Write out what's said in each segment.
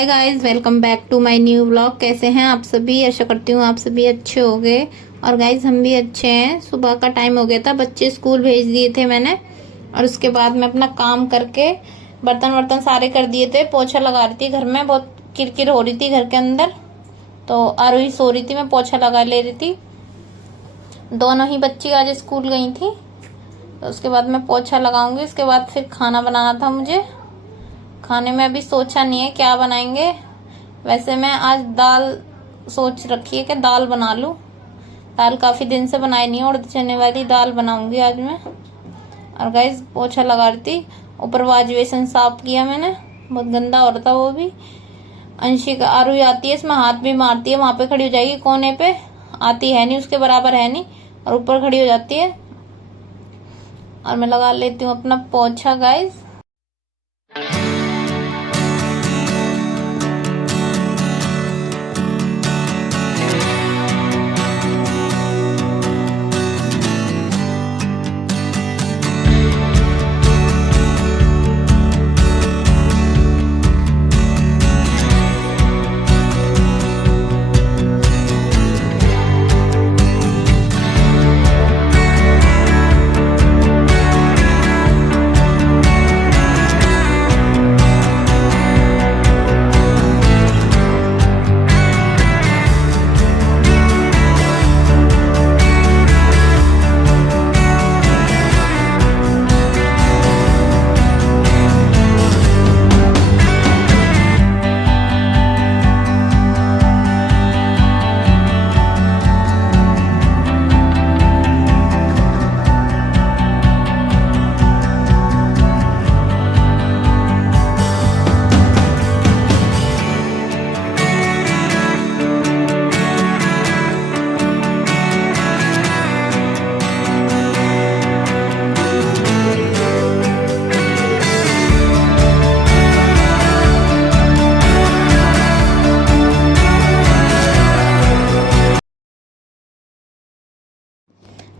Hi guys, welcome back to my new vlog. कैसे हैं आप सभी? आशा करती हूँ आप सभी अच्छे होंगे। और गाइस हम भी अच्छे हैं। सुबह का टाइम हो गया था, बच्चे स्कूल भेज दिए थे मैंने, और उसके बाद मैं अपना काम करके बर्तन वर्तन सारे कर दिए थे। पोछा लगा रही थी, घर में बहुत किरकिर हो रही थी घर के अंदर, तो आरुही सो रही थी, मैं पोछा लगा ले रही थी। दोनों ही बच्ची आज स्कूल गई थी, तो उसके बाद मैं पोछा लगाऊंगी। उसके बाद फिर खाना बनाना था मुझे। खाने में अभी सोचा नहीं है क्या बनाएंगे। वैसे मैं आज दाल सोच रखी है कि दाल बना लूं। दाल काफ़ी दिन से बनाई नहीं है, उड़द चने वाली दाल बनाऊंगी आज मैं। और गाइस पोछा लगा रही थी, ऊपर वाश बेसिन साफ किया मैंने, बहुत गंदा हो रहा था वो भी। अंशिका आरुही आती है, इसमें हाथ भी मारती है, वहां पे खड़ी हो जाएगी कोने पे, आती है नहीं, उसके बराबर है नहीं, और ऊपर खड़ी हो जाती है। और मैं लगा लेती हूँ अपना पोछा गाइस।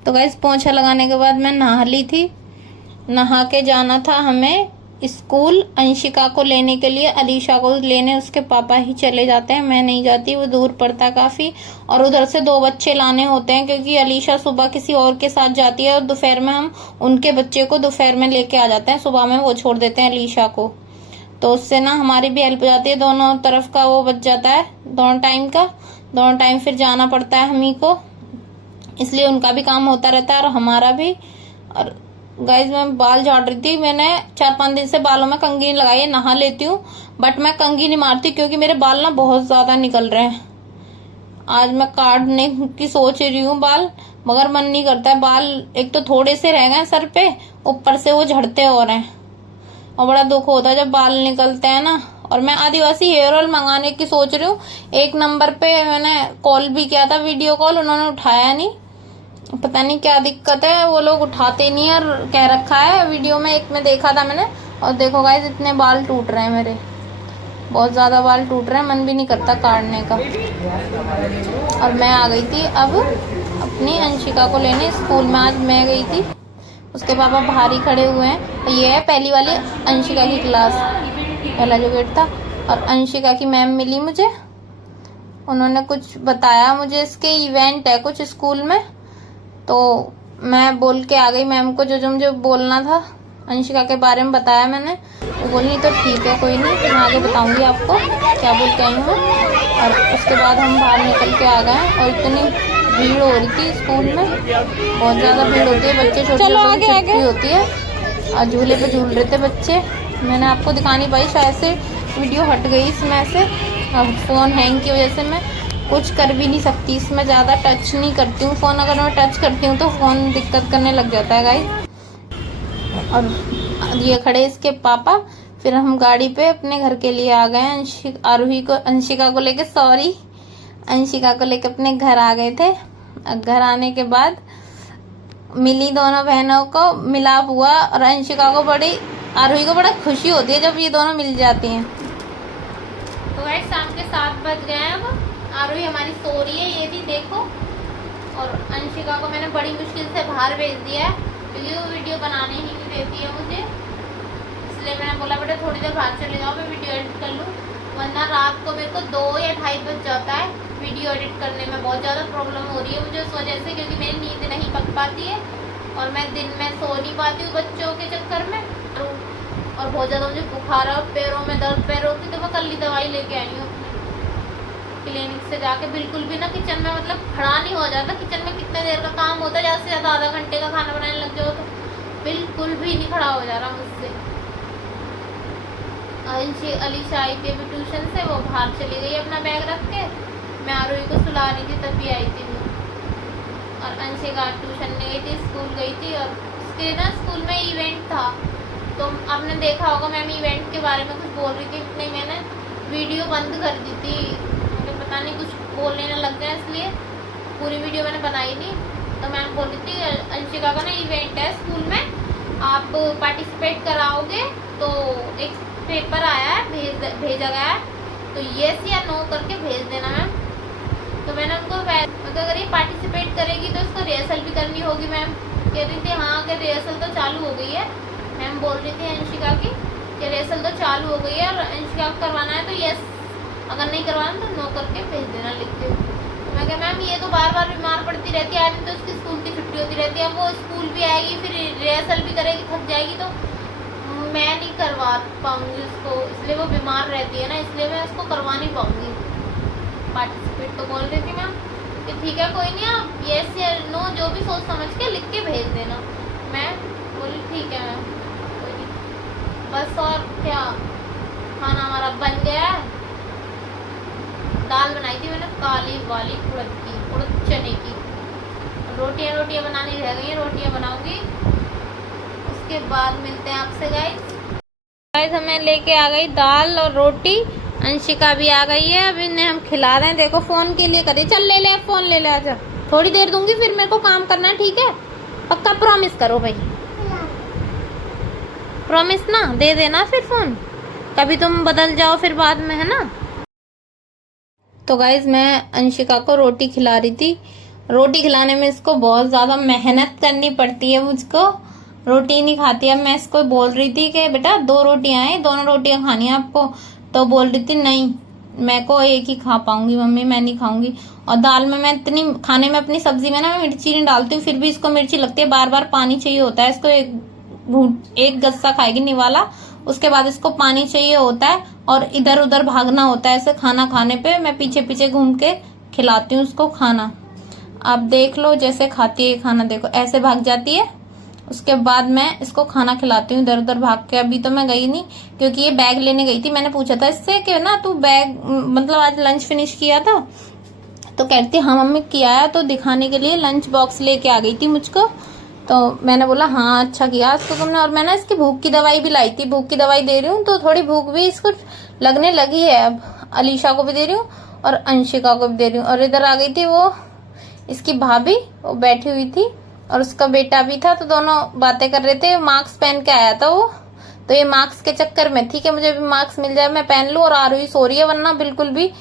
तो गाइस पोछा लगाने के बाद मैं नहा ली थी। नहा के जाना था हमें स्कूल, अंशिका को लेने के लिए। अलीशा को लेने उसके पापा ही चले जाते हैं, मैं नहीं जाती, वो दूर पड़ता है काफी। और उधर से 2 बच्चे लाने होते हैं, क्योंकि अलीशा सुबह किसी और के साथ जाती है, और दोपहर में हम उनके बच्चे को दोपहर में लेके आ जाते हैं, सुबह में वो छोड़ देते हैं अलीशा को। तो उससे ना हमारी भी हेल्प हो जाती है, दोनों तरफ का वो बच जाता है, दोनों टाइम का। दोनों टाइम फिर जाना पड़ता है हम ही को, इसलिए उनका भी काम होता रहता है और हमारा भी। और गाइज मैं बाल झाड़ रही थी, मैंने 4-5 दिन से बालों में कंघी लगाई है, नहा लेती हूँ बट मैं कंघी नहीं मारती, क्योंकि मेरे बाल ना बहुत ज्यादा निकल रहे हैं। आज मैं काटने की सोच रही हूँ बाल, मगर मन नहीं करता है। बाल एक तो थोड़े से रह गए सर पे, ऊपर से वो झड़ते हो रहे हैं, और बड़ा दुख होता है जब बाल निकलते हैं ना। और मैं आदिवासी हेयर ऑयल मंगाने की सोच रही हूँ। 1 नंबर पे मैंने कॉल भी किया था, वीडियो कॉल, उन्होंने उठाया नहीं, पता नहीं क्या दिक्कत है, वो लोग उठाते नहीं है। और कह रखा है वीडियो में, एक में देखा था मैंने। और देखो गाइस इतने बाल टूट रहे हैं मेरे, बहुत ज्यादा बाल टूट रहे हैं, मन भी नहीं करता काटने का। और मैं आ गई थी अब अपनी अंशिका को लेने स्कूल में। आज मैं गई थी, उसके पापा बाहर ही खड़े हुए हैं। ये है पहली वाली अंशिका की क्लास, पहला जो गेट था। और अंशिका की मैम मिली मुझे, उन्होंने कुछ बताया मुझे, इसके इवेंट है कुछ स्कूल में, तो मैं बोल के आ गई मैम को जो जो मुझे बोलना था। अंशिका के बारे में बताया मैंने, वो बोली तो ठीक है कोई नहीं, मैं आगे बताऊंगी आपको क्या बोल के आई हूँ। और उसके बाद हम बाहर निकल के आ गए, और इतनी भीड़ हो रही थी स्कूल में, बहुत ज़्यादा भीड़ होती है, बच्चे छोटे छोटे छुट्टी होती है, और झूले पे झूल रहे थे बच्चे। मैंने आपको दिखा नहीं पाई, शायद से वीडियो हट गई इसमें से, और फ़ोन हैंग की वजह से मैं कुछ कर भी नहीं सकती इसमें, ज़्यादा टच नहीं करती हूँ फ़ोन। अगर मैं टच करती हूँ तो फ़ोन दिक्कत करने लग जाता है गाइस। और ये खड़े इसके पापा, फिर हम गाड़ी पे अपने घर के लिए आ गए। आरुही को, अंशिका को लेके, सॉरी अंशिका को लेके अपने घर आ गए थे। घर आने के बाद मिली दोनों बहनों को, मिलाप हुआ, और अंशिका को बड़ी, आरुही को बड़ा खुशी होती है जब ये दोनों मिल जाती हैं। तो गाइस शाम के 7 बज गए हैं अब, आरुही हमारी सो रही है, ये भी देखो। और अंशिका को मैंने बड़ी मुश्किल से बाहर भेज दिया है, क्योंकि वो वीडियो बनाने ही नहीं देती है मुझे, इसलिए मैंने बोला बेटा थोड़ी देर बाहर चले जाओ, मैं वीडियो एडिट कर लूँ, वरना मेरे को 2 या 2:30 बज जाता है। वीडियो एडिट करने में बहुत ज़्यादा प्रॉब्लम हो रही है मुझे उस वजह से, क्योंकि मेरी नींद नहीं पक पाती है और मैं दिन में सो नहीं पाती हूँ बच्चों के चक्कर में। और बहुत ज़्यादा मुझे बुखार है और पैरों में दर्द पैरों की, तो मैं कल ही दवाई लेके आई हूँ क्लिनिक से जाके। बिल्कुल भी ना किचन में मतलब खड़ा नहीं हो जाता। किचन में कितने देर का काम होता है, ज़्यादा से ज़्यादा आधा घंटे का खाना बनाने लग जाओ तो बिल्कुल भी नहीं खड़ा हो जा रहा मुझसे। अलीशा आई थी अभी ट्यूशन से, वो बाहर चली गई अपना बैग रख के। मैं आरोही को सुला रही थी तभी आई थी वो। और अंशिका ट्यूशन नहीं गई थी, स्कूल गई थी। और उसके ना स्कूल में इवेंट था, तो आपने देखा होगा मैम इवेंट के बारे में कुछ बोल रही थी, नहीं मैंने वीडियो बंद कर दी थी, मुझे पता नहीं कुछ बोलने न लग गया, इसलिए पूरी वीडियो मैंने बनाई नहीं। तो मैम बोल रही थी अंशिका का ना इवेंट है स्कूल में, आप पार्टिसिपेट कराओगे तो एक पेपर आया है, भेजा गया है, तो येस या नो करके भेज देना मैम। तो मैंने उनको अगर ये पार्टिसिपेट करेगी तो उसको रिहर्सल भी करनी होगी मैम। कह रही थी हाँ कि रिहर्सल तो चालू हो गई है। मैम बोल रही थी अंशिका की कि रिहर्सल तो चालू हो गई है और अंशिका को करवाना है तो यस, अगर नहीं करवाना तो नो करके भेज देना लिख के। तो मैं कहा मैम ये तो बार बार बीमार पड़ती रहती है, आज तो उसकी स्कूल की छुट्टी होती रहती है, अब वो स्कूल भी आएगी फिर रिहर्सल भी करेगी, थक जाएगी, तो मैं नहीं करवा पाऊँगी उसको, इसलिए वो बीमार रहती है ना, इसलिए मैं उसको करवा नहीं पाऊँगी पार्टिसिपेट। तो बोल रही थी मैम कि ठीक है कोई नहीं, आप येस या नो जो भी सोच समझ के लिख के भेज देना। मैं बोली ठीक है मैम कोई नहीं। बस और क्या, खाना हमारा बन गया है। दाल बनाई थी मैंने काली वाली उड़द चने की। रोटियां बनानी रह गई हैं, रोटियां बनाऊंगी, उसके बाद मिलते हैं आपसे गाइस। हमें लेके आ गई दाल और रोटी, अंशिका भी आ गई है, अभी इन्हें हम खिला रहे हैं। देखो फोन के लिए करे, चल ले ले फोन ले ले, आजा, थोड़ी देर दूंगी फिर मेरे को काम करना है, ठीक है पक्का प्रॉमिस करो भाई, प्रॉमिस ना, दे देना फिर फोन, कभी तुम बदल जाओ फिर बाद में, है ना। तो गाइज मैं अंशिका को रोटी खिला रही थी। रोटी खिलाने में इसको बहुत ज्यादा मेहनत करनी पड़ती है, मुझको रोटी नहीं खाती। अब मैं इसको बोल रही थी कि बेटा 2 रोटियां हैं, दोनों रोटियां खानी है आपको, तो बोल रही थी नहीं मैं को एक ही खा पाऊंगी मम्मी, मैं नहीं खाऊंगी। और दाल में मैं इतनी खाने में अपनी सब्जी में ना मैं मिर्ची नहीं डालती हूँ, फिर भी इसको मिर्ची लगती है, बार बार पानी चाहिए होता है इसको, एक गस्सा खाएगी नहीं वाला, उसके बाद इसको पानी चाहिए होता है और इधर उधर भागना होता है। ऐसे खाना खाने पे मैं पीछे पीछे घूम के खिलाती हूँ उसको खाना। आप देख लो जैसे खाती है खाना, देखो ऐसे भाग जाती है, उसके बाद मैं इसको खाना खिलाती हूँ इधर उधर भाग के। अभी तो मैं गई नहीं क्योंकि ये बैग लेने गई थी, मैंने पूछा था इससे कि ना तू बैग मतलब आज लंच फिनिश किया था, तो कहती हाँ मम्मी किया है, तो दिखाने के लिए लंच बॉक्स लेके आ गई थी मुझको। तो मैंने बोला हाँ अच्छा किया आज तो तुमने। और मैं ना इसकी भूख की दवाई भी लाई थी, भूख की दवाई दे रही हूँ तो थोड़ी भूख भी इसको लगने लगी है। अब अलीशा को भी दे रही हूँ और अंशिका को भी दे रही हूँ। और इधर आ गई थी वो इसकी भाभी, वो बैठी हुई थी और उसका बेटा भी था, तो दोनों बातें कर रहे थे। मास्क पहन के आया था वो, तो ये मास्क के चक्कर में थी कि मुझे भी मास्क मिल जाए मैं पहन लूं। और आरोही सो रही है, वरना बिल्कुल भी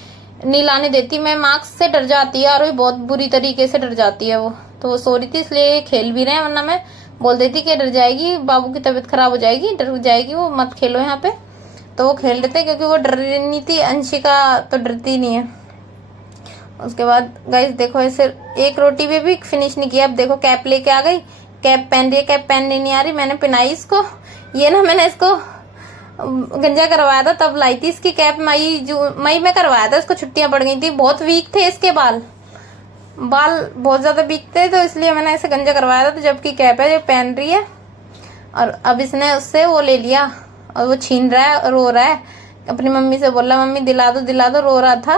नहीं लाने देती, मैं मास्क से डर जाती है, आरोही बहुत बुरी तरीके से डर जाती है वो, तो वो सो रही थी इसलिए खेल भी रहे हैं, वरना मैं बोल देती कि डर जाएगी, बाबू की तबीयत खराब हो जाएगी, डर जाएगी वो, मत खेलो यहाँ पे। तो वो खेल रहे थे क्योंकि वो डर नहीं थी, अंशिका तो डरती नहीं है। उसके बाद गाइस देखो ऐसे एक रोटी भी फिनिश नहीं किया। अब देखो कैप लेके आ गई, कैप पहन रही है, कैप पहनने नहीं आ रही, मैंने पहनाई इसको। ये ना मैंने इसको गंजा करवाया था तब लाई थी इसकी कैप, मई में करवाया था, इसको छुट्टियां पड़ गई थी, बहुत वीक थे इसके बाल बहुत ज्यादा वीक थे, तो इसलिए मैंने ऐसे गंजा करवाया था। तो जबकि कैप है ये पहन रही है और अब इसने उससे वो ले लिया और वो छीन रहा है, रो रहा है, अपनी मम्मी से बोला मम्मी दिला दो, रो रहा था।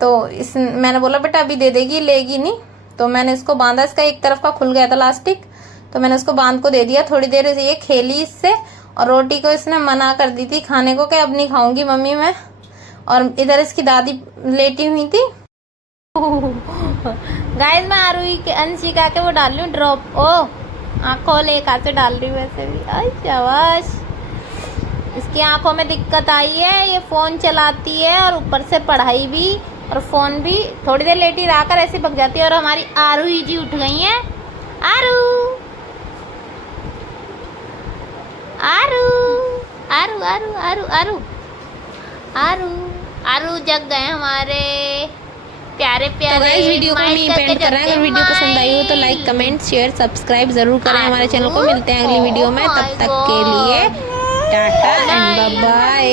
तो मैंने बोला बेटा अभी दे देगी, लेगी नहीं, तो मैंने इसको बांधा, इसका एक तरफ का खुल गया था लास्टिक, तो मैंने उसको बांध को दे दिया। थोड़ी देर ये खेली इससे और रोटी को इसने मना कर दी थी खाने को कि अब नहीं खाऊंगी मम्मी मैं। और इधर इसकी दादी लेटी हुई थी। गाइस मैं आरुई के अंशिका के वो डाल रही हूँ ड्रॉप, आंखों ले एक हाथ से डाल रही हूँ वैसे भी। आई शाबाश, इसकी आंखों में दिक्कत आई है, ये फोन चलाती है और ऊपर से पढ़ाई भी और फोन भी। थोड़ी देर लेटी रहकर ऐसे भग जाती है। और हमारी आरुई जी उठ गई हैं, आरू आरू आरू आरू आरू आरू आरू आरू जग गए हमारे प्यारे प्यारे। तो गाइस वीडियो को हम पेंट कर रहे हैं। अगर वीडियो पसंद आई हो तो लाइक कमेंट शेयर सब्सक्राइब जरूर करें हमारे चैनल को। मिलते हैं अगली वीडियो में, तब तक के लिए टाटा एंड बाय बाय।